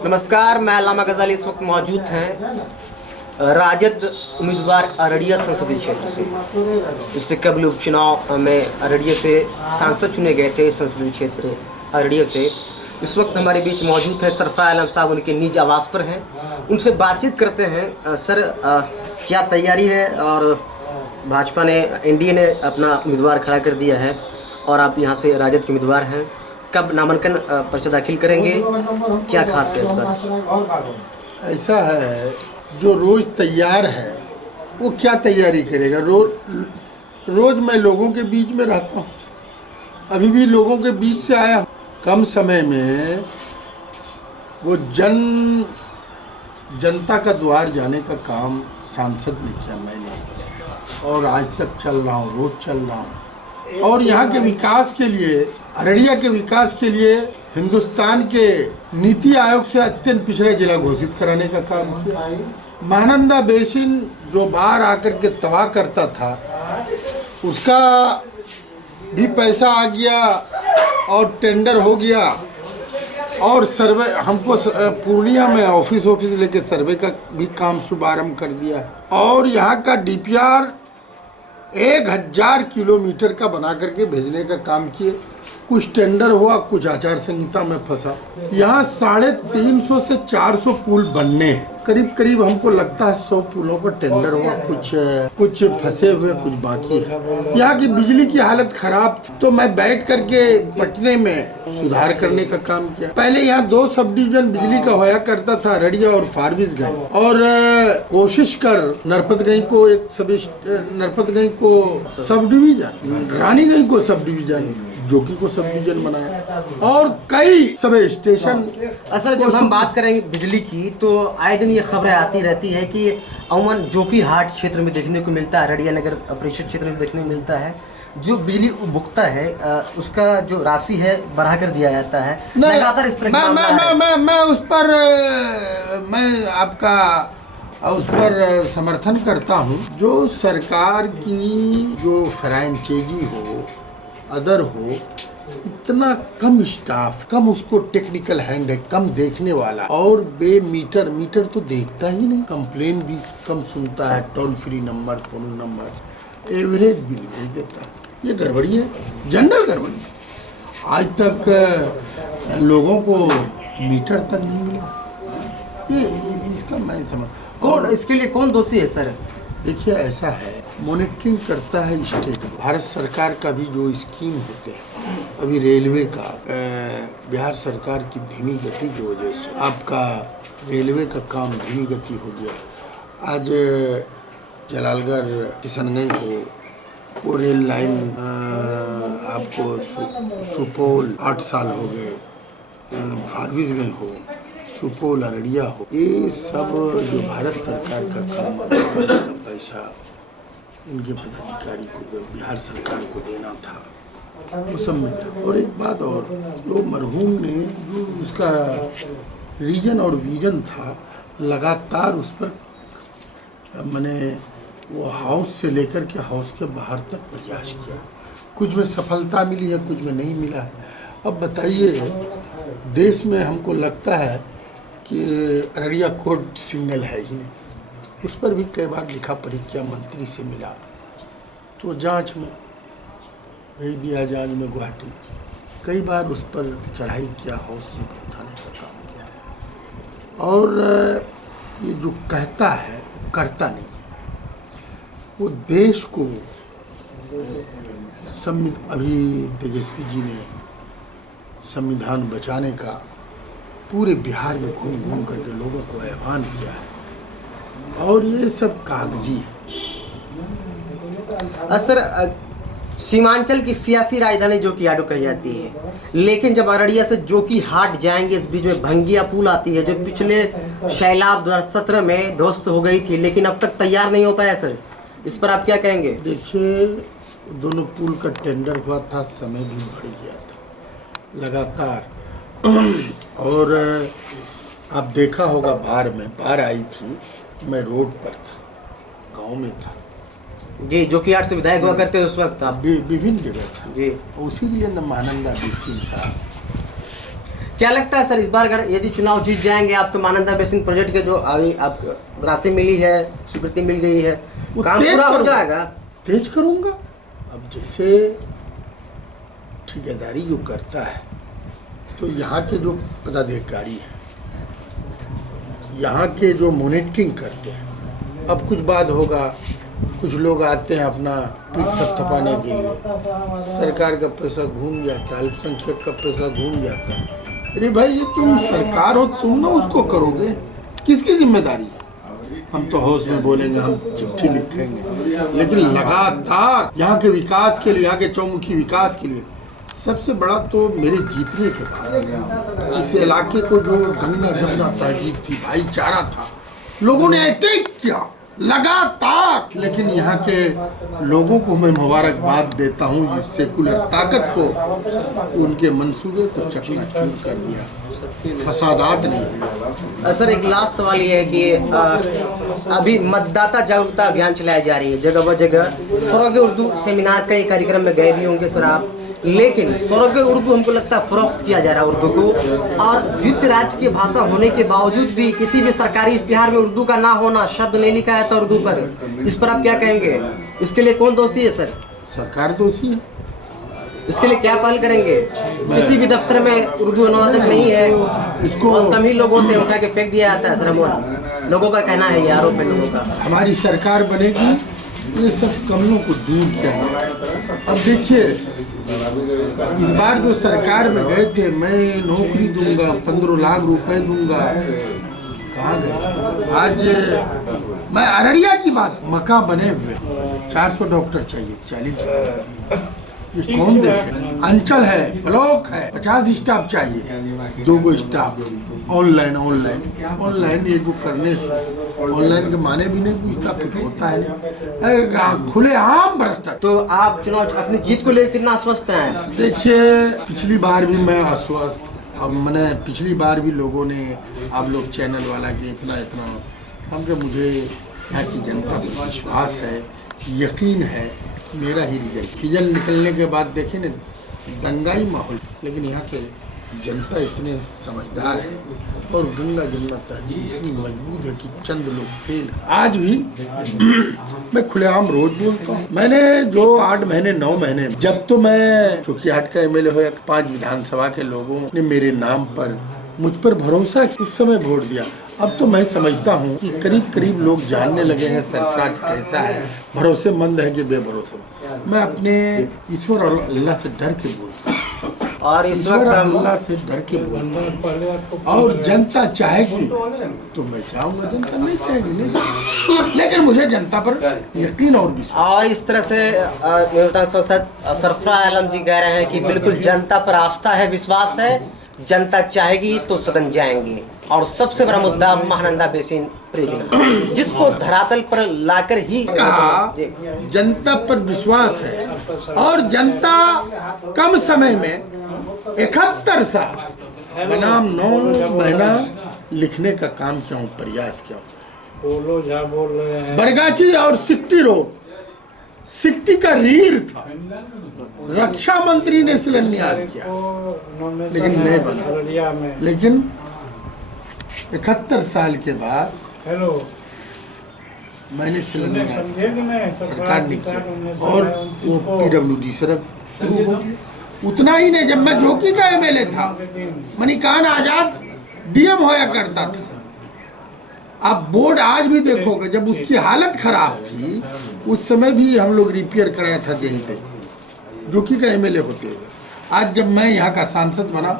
नमस्कार, मैं अल्लामा गजाली इस वक्त मौजूद हैं राजद उम्मीदवार अररिया संसदीय क्षेत्र से। इससे कबल उपचुनाव में अररिया से सांसद चुने गए थे संसदीय क्षेत्र अररिया से। इस वक्त हमारे बीच मौजूद है सरफराज आलम साहब, उनके निज आवास पर हैं। उनसे बातचीत करते हैं। सर, क्या तैयारी है? और भाजपा ने, एनडीए ने अपना उम्मीदवार खड़ा कर दिया है और आप यहाँ से राजद के उम्मीदवार हैं। कब नामांकन पर्चा दाखिल करेंगे? क्या खास है इस पर? ऐसा है, जो रोज़ तैयार है वो क्या तैयारी करेगा? रोज़ मैं लोगों के बीच में रहता हूँ, अभी भी लोगों के बीच से आया हूँ। कम समय में वो जनता का द्वार जाने का काम सांसद ने किया, मैंने, और आज तक चल रहा हूँ, रोज़ चल रहा हूँ। और यहाँ के विकास के लिए, अररिया के विकास के लिए हिंदुस्तान के नीति आयोग से अत्यंत पिछड़ा जिला घोषित कराने का काम किया। महानंदा बेसिन जो बाढ़ आकर के तबाह करता था, उसका भी पैसा आ गया और टेंडर हो गया। और सर्वे, हमको पूर्णिया में ऑफिस लेके सर्वे का भी काम शुभारंभ कर दिया। और यहाँ का डीपीआर 1000 किलोमीटर का बना करके भेजने का काम किए। कुछ टेंडर हुआ, कुछ आचार संहिता में फंसा। यहाँ 350 से 400 पुल बनने हैं। करीब हमको लगता है 100 पुलों का टेंडर हुआ, कुछ फंसे हुए, कुछ बाकी है। यहाँ की बिजली की हालत खराब थी, तो मैं बैठ करके पटने में सुधार करने का काम किया। पहले यहाँ 2 सब डिवीजन बिजली का होया करता था, अररिया और फारबिसगंज, और कोशिश कर नरपतगंज को सब डिवीजन, रानीगंज को सब डिवीजन, जोकी को सब डिवीजन बनाया, और कई सब स्टेशन। असल जब हम बात करेंगे बिजली की, तो आए दिन ये खबरें आती रहती है कि अमूमन जोकी हाट क्षेत्र में देखने को मिलता है, अररिया नगर परिषद क्षेत्र में देखने को मिलता है, जो बिजली उपभोक्ता है उसका जो राशि है बढ़ा कर दिया जाता है। लगातार इस तरह मैं आपका उस पर समर्थन करता हूँ। जो सरकार की जो फ्रेंचाइजी हो, अदर हो, इतना कम स्टाफ, कम उसको टेक्निकल हैंड है, कम देखने वाला, और मीटर तो देखता ही नहीं, कंप्लेन भी कम सुनता है, toll free number, phone number, average bill भेज देता है। ये गड़बड़ी है, जनरल गड़बड़ी। आज तक लोगों को मीटर तक नहीं मिला। ये इसका मैं समझ, इसके लिए कौन दोषी है सर? देखिए, ऐसा है, मॉनिटरिंग करता है स्टेट। भारत सरकार का भी जो स्कीम होते हैं, अभी रेलवे का, बिहार सरकार की धीमी गति की वजह से आपका रेलवे का काम धीमी गति हो गया। आज जलालगढ़ किशनगंज हो, वो रेल लाइन आपको सुपौल 8 साल हो गए, फारबिसगंज हो, सुपौल अररिया हो, ये सब जो भारत सरकार का काम का पैसा इनके पदाधिकारी को, बिहार सरकार को देना था, वो सब में। और एक बात और, जो मरहूम ने जो उसका रीजन और विजन था, लगातार उस पर मैंने वो हाउस से लेकर के हाउस के बाहर तक प्रयास किया। कुछ में सफलता मिली है, कुछ में नहीं मिला है। अब बताइए, देश में हमको लगता है कि अररिया कोर्ट सिंगल है ही नहीं। उस पर भी कई बार लिखा पढ़ी किया, मंत्री से मिला, तो जांच में भेज दिया, जांच में गुवाहाटी। कई बार उस पर चढ़ाई किया, हाउस में उठाने का काम किया। और ये जो कहता है, करता नहीं। वो देश को अभी तेजस्वी जी ने संविधान बचाने का पूरे बिहार में घूम करके लोगों को आह्वान किया है, और ये सब कागजी है। सर, सीमांचल की सियासी राजधानी जोकी हाट कही जाती है, लेकिन जब अररिया से जोकी हाट जाएंगे, इस बीच में भंगिया पुल आती है, जो पिछले सैलाब 2017 में ध्वस्त हो गई थी, लेकिन अब तक तैयार नहीं हो पाया। सर, इस पर आप क्या कहेंगे? देखिए, दोनों पुल का टेंडर हुआ था, समय भी बढ़ गया था लगातार। और आप देखा होगा, बाढ़ आई थी, मैं रोड पर था, गांव में था जी, जोकी हाट से विधायक हुआ करते उस वक्त आप? विभिन्न जगह था जी। उसी के लिए न महानंदा बेसिन था। क्या लगता है सर, इस बार अगर यदि चुनाव जीत जाएंगे आप तो महानंदा बेसिन प्रोजेक्ट के जो अभी आप राशि मिली है, स्वीकृति मिल गई है, वो काम पूरा हो जाएगा? तेज करूंगा। अब जैसे ठेकेदारी जो करता है तो यहाँ के जो पदाधिकारी हैं, यहाँ के जो मॉनिटरिंग करते हैं, अब कुछ बात होगा, कुछ लोग आते हैं अपना पीठ थपथपाने के लिए, सरकार का पैसा घूम जाता है, अल्पसंख्यक का पैसा घूम जाता है। अरे भाई ये तुम सरकार हो, तुम ना उसको करोगे, किसकी जिम्मेदारी है? हम तो हाउस में बोलेंगे, हम चिट्ठी लिखेंगे, लेकिन लगातार यहाँ के विकास के लिए, यहाँ के चौमुखी विकास के लिए, सबसे बड़ा तो मेरे जीतने के बाद इस इलाके को जो गंगा जमुना तहजीब थी, भाईचारा था, लोगों ने अटैक किया लगातार। लेकिन यहाँ के लोगों को मैं मुबारकबाद देता हूँ, जिस सेकुलर ताकत को उनके मंसूबे को चकनाचूर कर दिया, फसादात नहीं। सर एक लास्ट सवाल ये है कि अभी मतदाता जागरूकता अभियान चलाया जा रही है, जगह व जगह फरोग उर्दू सेमिनार कई कार्यक्रम में गए भी होंगे सर आप, लेकिन फरोग उर्दू हमको लगता है फरोख्त किया जा रहा है उर्दू को, और द्वितीय राज्य की भाषा होने के बावजूद भी किसी भी सरकारी इश्तिहार में उर्दू का ना होना, शब्द नहीं लिखा है तो उर्दू पर, इस पर आप क्या कहेंगे? इसके लिए कौन दोषी है सर? सरकार दोषी है। इसके लिए क्या पहल करेंगे? किसी भी दफ्तर में उर्दू अनुवादक नहीं है, इसको कम ही लोग होते हैं, उठा के फेंक दिया जाता है सर। लोगों का कहना है, ये आरोप है लोगों का। हमारी सरकार बनेगी, ये सब कमियों को दूर किया जाए। अब देखिए, इस बार जो सरकार में गए थे, मैं नौकरी दूंगा, 15 लाख रुपए दूंगा, कहाँ गए? आज मैं अररिया की बात, मकान बने हुए 400 डॉक्टर चाहिए, 40, ये कौन देखे? अंचल है, ब्लॉक है, 50 स्टाफ चाहिए, 2 स्टाफ, ऑनलाइन ये को करने से ऑनलाइन के माने भी नहीं पूछता, कुछ होता है नहीं, खुले आम भ्रष्टाचार। तो आप चुनाव अपनी जीत को लेकर कितना आश्वस्त हैं? देखिए, पिछली बार भी मैं आश्वस्त, अब मैंने पिछली बार भी लोगों ने, आप लोग चैनल वाला के इतना हमके, मुझे यहाँ की जनता पर विश्वास है, यकीन है, मेरा ही रिजल्ट निकलने के बाद देखे न दंगाई माहौल, लेकिन यहाँ के जनता इतने समझदार है और गंगा जमुना तहजीब इतनी मजबूत है कि चंद लोग फेल। आज भी मैं खुलेआम रोज बोलता हूँ। मैंने जो 8 महीने 9 महीने, जब तो मैं चूंकि 8 का एमएलए हो, 5 विधानसभा के लोगों ने मेरे नाम पर, मुझ पर भरोसा उस समय वोट दिया। अब तो मैं समझता हूँ कि करीब लोग जानने लगे हैं सरफराज कैसा है, भरोसेमंद है कि बेभरोसेमंद। मैं अपने ईश्वर और अल्लाह से डर के बोलता हूँ, और इस वक्त अल्लाह से डर के बोलता हूँ। और जनता चाहेगी तो मैं चाहूँगा, जनता नहीं चाहेगी नहीं, लेकिन मुझे जनता पर यकीन और विश्वास। और इस तरह से निवर्तमान सांसद सरफराज आलम जी कह रहे हैं कि बिल्कुल जनता पर आस्था है, विश्वास है, जनता चाहेगी तो सदन जाएंगे। और सबसे बड़ा मुद्दा महानंदा बेसिन परियोजना, जिसको धरातल पर लाकर ही कहा, जनता पर विश्वास है और जनता कम समय में 71 साल बनाम 9 महीना लिखने का काम किया हूँ, प्रयास किया हूँ। बरगाची और सिकटी रोड, सिकटी का रीढ़ था, रक्षा मंत्री ने शिलान्यास किया, लेकिन नहीं बना। लेकिन 71 साल के बाद मैंने शिलान्यास किया, सरकार ने किया, और वो PWD सड़क शुरू हो गई। उतना ही नहीं, जब मैं जोकी का एमएलए था, मणिकांत आजाद डीएम होया करता था। आप बोर्ड आज भी देखोगे, जब उसकी हालत खराब थी, उस समय भी हम लोग रिपेयर कराया था यहीं पे, जोकी का एमएलए होते हुए। आज जब मैं यहाँ का सांसद बना,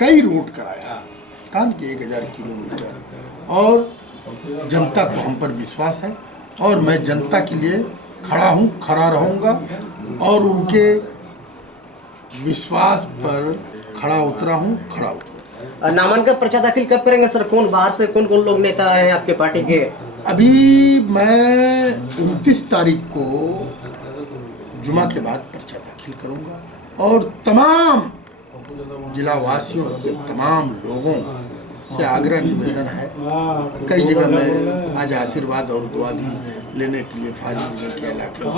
कई रोड कराया, काम के 1000 किलोमीटर, और जनता को हम पर विश्वास है और मैं जनता के लिए खड़ा हूँ, खड़ा रहूँगा और उनके विश्वास पर खड़ा उतरा हूँ, खड़ा उतरा। नामांकन पर्चा दाखिल कब करेंगे सर? कौन बाहर से कौन लोग नेता हैं आपके पार्टी के? अभी मैं 29 तारीख को जुमा के बाद पर्चा दाखिल करूँगा और तमाम जिला वासियों के तमाम लोगों से आग्रह निवेदन है, कई जगह में आज आशीर्वाद और दुआ भी लेने के लिए फाजिल के इलाके में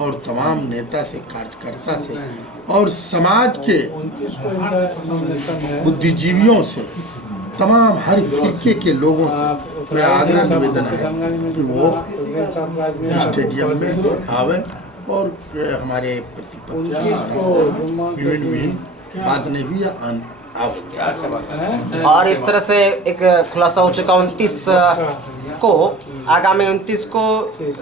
और तमाम नेता से, कार्यकर्ता से और समाज के बुद्धिजीवियों से, तमाम हर फिरके के लोगों से मेरा आग्रह निवेदन है कि वो स्टेडियम में आवे और हमारे प्रतिपक्ष विभिन्न बात नहीं भी आवे। और इस तरह से एक खुलासा हो चुका 29 को, आगामी 29 को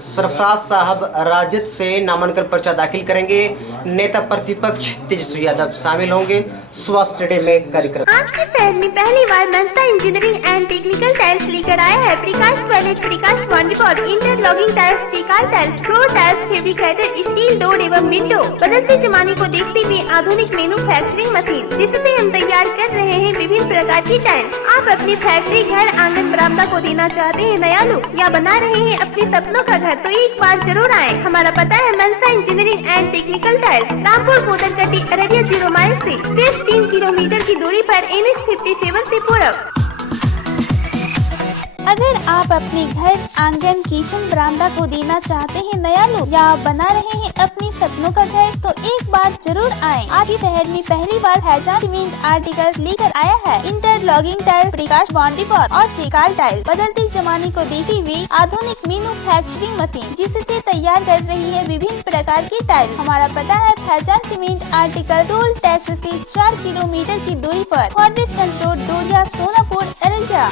सरफराज साहब राजद से नामांकन पर्चा दाखिल करेंगे। नेता प्रतिपक्ष तेजस्वी यादव शामिल होंगे। सुभाष स्टेडियम में कार्यक्रम। आपके शहर में पहली बार Mansa engineering and technical tiles लेकर आया है Prakash toilet, Prakash boundary, interlocking tiles, चिकाल tiles, floor tiles, fabricated steel door एवं विंडो। बदलते जमाने को देखते हुए आधुनिक मैन्युफैक्चरिंग मशीन जिससे हम तैयार कर रहे हैं विभिन्न प्रकार की टाइल्स। आप अपनी फैक्ट्री, घर, आंगन, बरामदा को देना चाहते हैं नया लुक या बना रहे हैं अपने सपनों का घर, तो एक बार जरूर आए। हमारा पता है Mansa engineering and technical tiles, Rampur Bodalkati, Araria 0 mile से सिर्फ 3 किलोमीटर की दूरी पर NH 57 से पूरब। अगर आप अपने घर, आंगन, किचन, बरामदा को देना चाहते हैं नया लुक या बना रहे हैं अपने सपनों का घर, तो एक बार जरूर आएं। आपके शहर में पहली बार हैजा सीमेंट आर्टिकल्स लेकर आया है इंटरलॉकिंग टाइल, प्रकाश बाउंड्री और चिकाल टाइल। बदलते जमाने को देखते हुए आधुनिक मैन्युफैक्चरिंग मशीन जिससे तैयार कर रही है विभिन्न प्रकार की टाइल। हमारा पता है हैजा सीमेंट आर्टिकल, टोल टैक्स से 4 किलोमीटर की दूरी पर, फॉरबिसगंज रोड, डोरिया, सोनापुर, अररिया।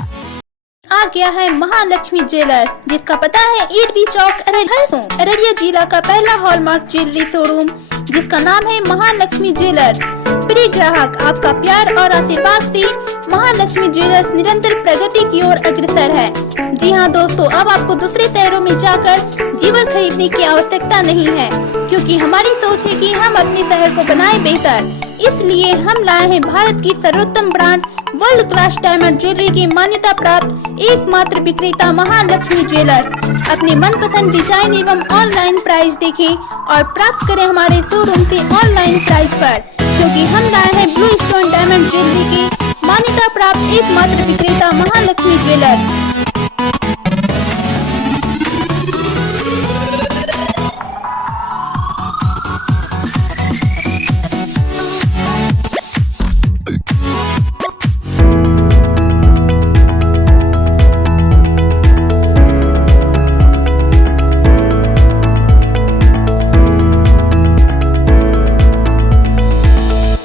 आ गया है महालक्ष्मी ज्वेलर्स, जिसका पता है ईटबी चौक, अररिया जिला का पहला हॉलमार्क ज्वेलरी शोरूम, जिसका नाम है महालक्ष्मी ज्वेलर्स। प्रिय ग्राहक, आपका प्यार और आशीर्वाद से महालक्ष्मी ज्वेलर्स निरंतर प्रगति की ओर अग्रसर है। जी हाँ दोस्तों, अब आपको दूसरे शहरों में जाकर जेवर खरीदने की आवश्यकता नहीं है, क्योंकि हमारी सोच है कि हम अपने शहर को बनाएं बेहतर। इसलिए हम लाए हैं भारत की सर्वोत्तम brand world class diamond jewellery की मान्यता प्राप्त एकमात्र विक्रेता महालक्ष्मी ज्वेलर्स। अपने मनपसंद डिजाइन एवं ऑनलाइन प्राइस देखें और प्राप्त करें हमारे शोरूम से ऑनलाइन प्राइस पर, क्योंकि हम लाए हैं ब्लू स्टोन डायमंड ज्वेलरी की मान्यता प्राप्त एकमात्र विक्रेता महालक्ष्मी ज्वेलर्स।